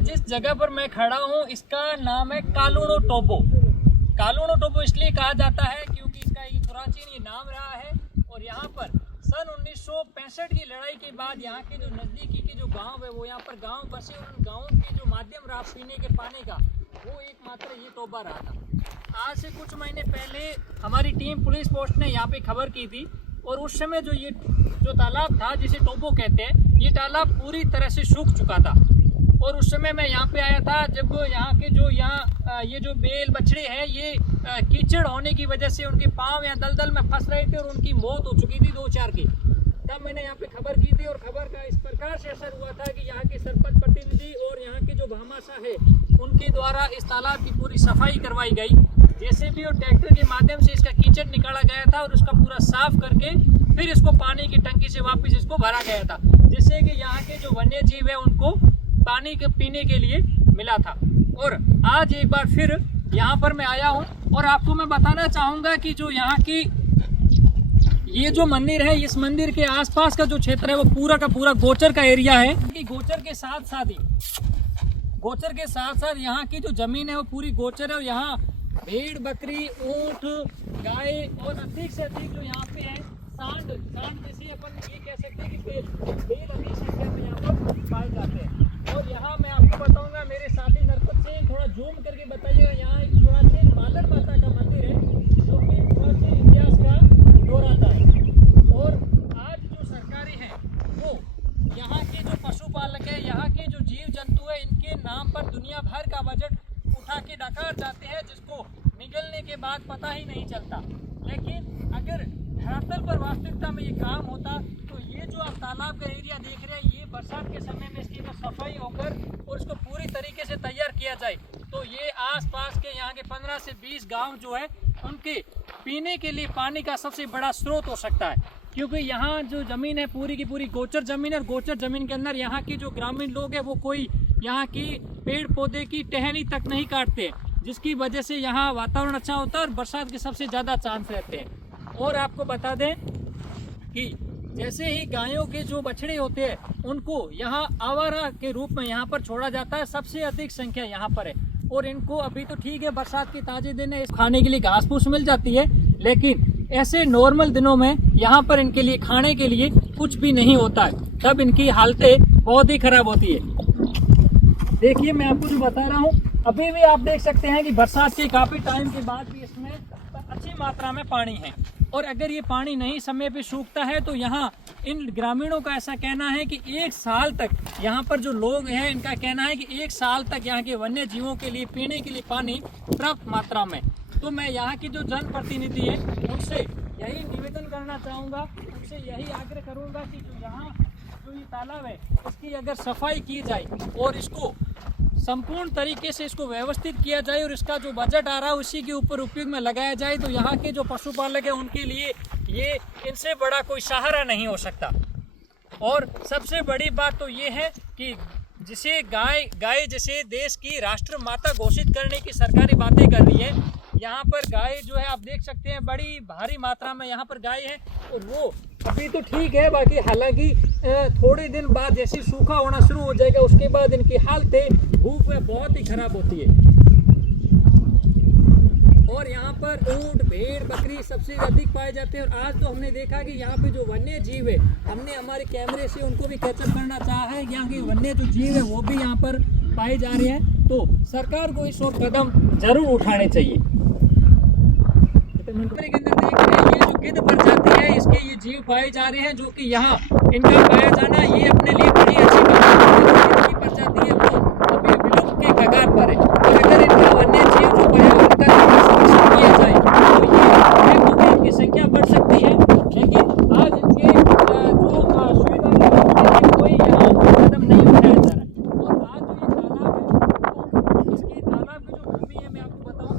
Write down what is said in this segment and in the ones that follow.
जिस जगह पर मैं खड़ा हूँ इसका नाम है कालूणो टोबो। कालूणो टोबो इसलिए कहा जाता है क्योंकि इसका एक प्राचीन ये नाम रहा है। और यहाँ पर सन 1965 की लड़ाई के बाद यहाँ के जो नज़दीकी के जो गांव है वो यहाँ पर गांव बसे और उन गांवों के जो माध्यम रहा पीने के पानी का वो एकमात्र ये टोबा रहा था। आज से कुछ महीने पहले हमारी टीम पुलिस पोस्ट ने यहाँ पे खबर की थी और उस समय जो तालाब था जिसे टोबो कहते हैं, ये तालाब पूरी तरह से सूख चुका था। और उस समय मैं यहाँ पे आया था जब यहाँ के ये जो बेल बछड़े हैं ये कीचड़ होने की वजह से उनके पाँव यहाँ दलदल में फंस रहे थे और उनकी मौत हो चुकी थी 2-4 की। तब मैंने यहाँ पे खबर की थी और खबर का इस प्रकार से असर हुआ था कि यहाँ के सरपंच प्रतिनिधि और यहाँ के जो भामाशाह है उनके द्वारा इस तालाब की पूरी सफाई करवाई गई। जैसे भी और ट्रैक्टर के माध्यम से इसका कीचड़ निकाला गया था और उसका पूरा साफ करके फिर इसको पानी की टंकी से वापस इसको भरा गया था, जिससे कि यहाँ के जो वन्य जीव है उनको पानी के पीने के लिए मिला था। और आज एक बार फिर यहाँ पर मैं आया हूँ और आपको मैं बताना चाहूँगा कि जो यहाँ की ये जो मंदिर है, इस मंदिर के आसपास का जो क्षेत्र है वो पूरा का पूरा गोचर का एरिया है। गोचर के साथ साथ यहाँ की जो जमीन है वो पूरी गोचर है और यहाँ भेड़, बकरी, ऊंट, गाय और अधिक से अधिक जो यहाँ पे है सांड जैसे अपन ये कह सकते हैं कि बेल अधिक संख्या में यहाँ पर पाए जाते हैं। और यहाँ मैं आपको बताऊंगा, मेरे साथी नरपत से थोड़ा जूम करके बताइएगा, यहाँ एक प्राचीन मालन माता का मंदिर है जो कि प्राचीन इतिहास का दोहराता है। और आज जो सरकारें हैं वो यहाँ के जो पशुपालक है, यहाँ के जो जीव जंतु है, इनके नाम पर दुनिया भर का बजट उठा के डकार जाते हैं जिसको निगलने के बाद पता ही नहीं चलता। लेकिन अगर धरातल पर वास्तविकता में ये काम होता तो ये जो आप तालाब का एरिया देख रहे हैं, ये बरसात के समय में इसकी सफाई होकर और इसको पूरी तरीके से तैयार किया जाए तो ये आसपास के यहाँ के 15 से 20 गांव जो है उनके पीने के लिए पानी का सबसे बड़ा स्रोत हो सकता है। क्योंकि यहाँ जो ज़मीन है पूरी की पूरी गोचर ज़मीन है और गोचर ज़मीन के अंदर यहाँ के जो ग्रामीण लोग हैं वो कोई यहाँ की पेड़ पौधे की टहनी तक नहीं काटते, जिसकी वजह से यहाँ वातावरण अच्छा होता है और बरसात के सबसे ज़्यादा चांस रहते हैं। और आपको बता दें कि जैसे ही गायों के जो बछड़े होते हैं उनको यहाँ आवारा के रूप में यहाँ पर छोड़ा जाता है, सबसे अधिक संख्या यहाँ पर है। और इनको अभी तो ठीक है बरसात के ताजे दिन है, खाने के लिए घास फूस मिल जाती है, लेकिन ऐसे नॉर्मल दिनों में यहाँ पर इनके लिए खाने के लिए कुछ भी नहीं होता है, तब इनकी हालतें बहुत ही खराब होती है। देखिए मैं आपको जो बता रहा हूँ, अभी भी आप देख सकते हैं कि बरसात के काफ़ी टाइम के बाद भी इसमें अच्छी मात्रा में पानी है। और अगर ये पानी नहीं समय पे सूखता है तो यहाँ इन ग्रामीणों का ऐसा कहना है कि 1 साल तक यहाँ पर जो लोग हैं इनका कहना है कि 1 साल तक यहाँ के वन्य जीवों के लिए पीने के लिए पानी पर्याप्त मात्रा में। तो मैं यहाँ की जो जनप्रतिनिधि है उनसे यही निवेदन करना चाहूँगा, उनसे यही आग्रह करूँगा कि जो यहाँ जो ये तालाब है इसकी अगर सफाई की जाए और इसको संपूर्ण तरीके से इसको व्यवस्थित किया जाए और इसका जो बजट आ रहा है उसी के ऊपर उपयोग में लगाया जाए तो यहाँ के जो पशुपालक है उनके लिए ये इनसे बड़ा कोई सहारा नहीं हो सकता। और सबसे बड़ी बात तो ये है कि जिसे गाय जैसे देश की राष्ट्र माता घोषित करने की सरकारी बातें कर रही है, यहाँ पर गाय जो है आप देख सकते हैं बड़ी भारी मात्रा में यहाँ पर गाय है। और वो अभी तो ठीक है, बाकी हालांकि थोड़े दिन बाद जैसे सूखा होना शुरू हो जाएगा उसके बाद इनकी हालतें भूख में बहुत ही खराब होती है। और यहाँ पर ऊंट, भेड़, बकरी सबसे अधिक पाए जाते हैं। और आज तो हमने देखा कि यहाँ पे जो वन्य जीव है, हमने हमारे कैमरे से उनको भी कैचअप करना चाहा है, यहाँ के वन्य जो जीव है वो भी यहाँ पर पाए जा रहे हैं। तो सरकार को इस वक्त कदम जरूर उठाने चाहिए। के अंदर देख रहे हैं ये जो गिद्ध प्रजाति है इसके ये जीव पाए जा रहे हैं, जो कि यहाँ इनका पाया जाना ये अपने लिए बड़ी अच्छी बात है। प्रजाति है वो अभी विलुप्त के कगार पर है और अगर इनका वन्य जीव जो पर्यावरण का संरक्षण किया जाए तो ये इनकी संख्या बढ़ सकती है। लेकिन आज इनके जो सुविधा कोई यहाँ कदम नहीं उठाया जा रहा है। और आज जो ये तालाब है इसकी तालाब की जो भूमि है मैं आपको बताऊँ,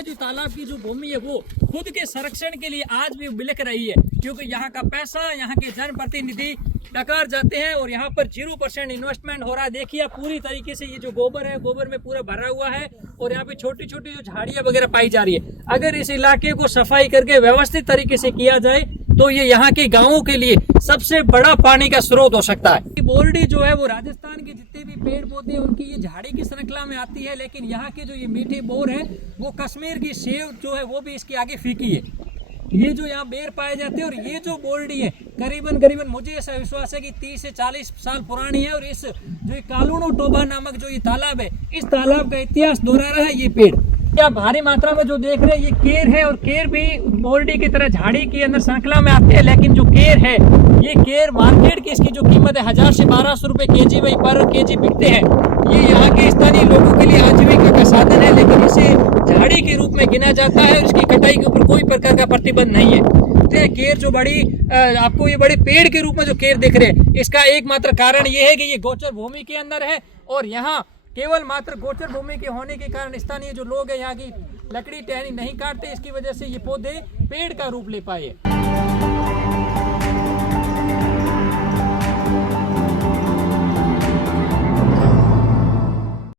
जो तालाब की जो भूमि है वो खुद के संरक्षण के लिए आज भी बिलख रही है, क्योंकि यहाँ का पैसा यहाँ के जनप्रतिनिधि डकार जाते हैं और यहाँ पर 0% इन्वेस्टमेंट हो रहा है। देखिए पूरी तरीके से ये जो गोबर है, गोबर में पूरा भरा हुआ है और यहाँ पे छोटी छोटी जो झाड़ियाँ वगैरह पाई जा रही है। अगर इस इलाके को सफाई करके व्यवस्थित तरीके से किया जाए तो ये यहाँ के गांवों के लिए सबसे बड़ा पानी का स्रोत हो सकता है। बोरडी जो है वो राजस्थान के जितने भी पेड़ पौधे हैं उनकी ये झाड़ी की श्रृंखला में आती है, लेकिन यहाँ के जो ये मीठे बोर है वो कश्मीर की सेव जो है वो भी इसके आगे फीकी है। ये जो यहाँ बेर पाए जाते हैं और ये जो बोरडी है करीबन मुझे ऐसा विश्वास है कि 30 से 40 साल पुरानी है। और इस जो ये कालूणू टोबा नामक जो ये तालाब है, इस तालाब का इतिहास दोहरा रहा है ये पेड़। क्या भारी मात्रा में जो देख रहे हैं ये केर है, और केर भी बोरडी की तरह झाड़ी के अंदर श्रृंखला में आते हैं। लेकिन जो केर है ये केर मार्केट की इसकी जो कीमत है 1000 से 1200 रुपए केजी में पर केजी बिकते हैं। ये यहाँ के स्थानीय लोगों के लिए आजीविका का साधन है, लेकिन इसे झाड़ी के रूप में गिना जाता है और इसकी कटाई के ऊपर कोई प्रकार का प्रतिबंध नहीं है। तो केर जो बड़ी आपको ये बड़े पेड़ के रूप में जो केर दिख रहे हैं, इसका एकमात्र कारण ये है कि ये गोचर भूमि के अंदर है और यहाँ केवल मात्र गोचर भूमि के होने के कारण स्थानीय जो लोग हैं यहाँ की लकड़ी टहनी नहीं काटते, इसकी वजह से ये पौधे पेड़ का रूप ले पाए।